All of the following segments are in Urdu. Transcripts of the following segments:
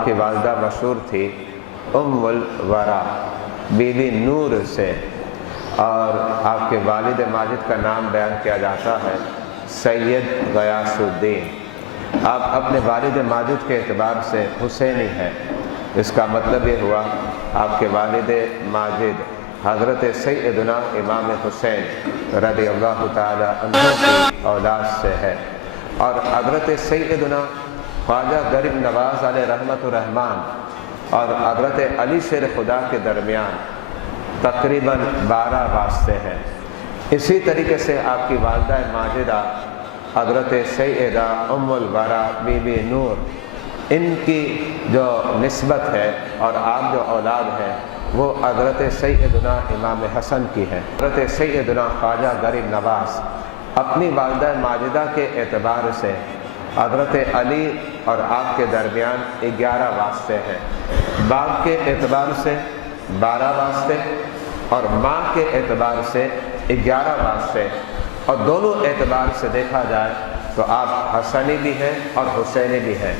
آپ کی والدہ مشہور تھی ام الورا، بیوی نور سے، اور آپ کے والد ماجد کا نام بیان کیا جاتا ہے سید غیاث الدین۔ آپ اپنے والد ماجد کے اعتبار سے حسینی ہیں، اس کا مطلب یہ ہوا آپ کے والد ماجد حضرت سیدنا امام حسین رضی اللہ تعالی عنہ کی اولاد سے ہے، اور حضرت سیدنا خواجہ غریب نواز علیہ رحمت الرحمن اور حضرت علی شیر خدا کے درمیان تقریباً 12 واسطے ہیں۔ اسی طریقے سے آپ کی والدہ ماجدہ حضرت سیدہ ام الورا بی بی نور، ان کی جو نسبت ہے اور آپ جو اولاد ہیں وہ حضرت سیدنا امام حسن کی ہے۔ حضرت سیدنا خواجہ غریب نواز اپنی والدہ ماجدہ کے اعتبار سے حضرت علی اور آپ کے درمیان 11 واسطے ہیں، باپ کے اعتبار سے 12 واسطے اور ماں کے اعتبار سے 11 واسطے، اور دونوں اعتبار سے دیکھا جائے تو آپ حسنی بھی ہیں اور حسینی بھی ہیں۔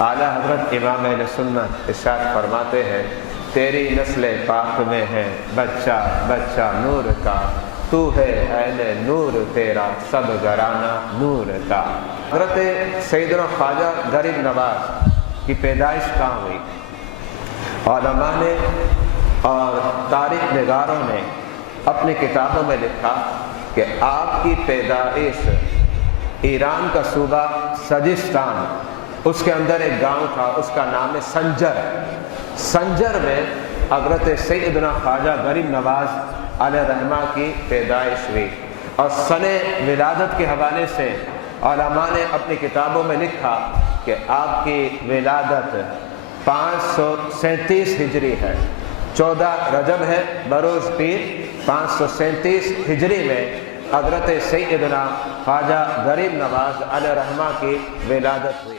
اعلیٰ حضرت امام اہل سنت ارشاد فرماتے ہیں تیری نسل پاک میں ہے بچہ بچہ نور کا، تو ہے اہل نور تیرا سب گھرانہ نور کا۔ حضرت سیدنا خواجہ غریب نواز کی پیدائش کہاں ہوئی؟ علماء نے اور تاریخ نگاروں نے اپنی کتابوں میں لکھا کہ آپ کی پیدائش ایران کا صوبہ سجستان، اس کے اندر ایک گاؤں تھا، اس کا نام ہے سنجر۔ سنجر میں حضرت سیدنا خواجہ غریب نواز علیہ رحمہ کی پیدائش ہوئی، اور سن ولادت کے حوالے سے علماء نے اپنی کتابوں میں لکھا کہ آپ کی ولادت 537 ہجری ہے، 14 رجب ہے بروز پیر، 537 ہجری میں حضرت سیدنا خواجہ غریب نواز علیہ رحمہ کی ولادت ہوئی۔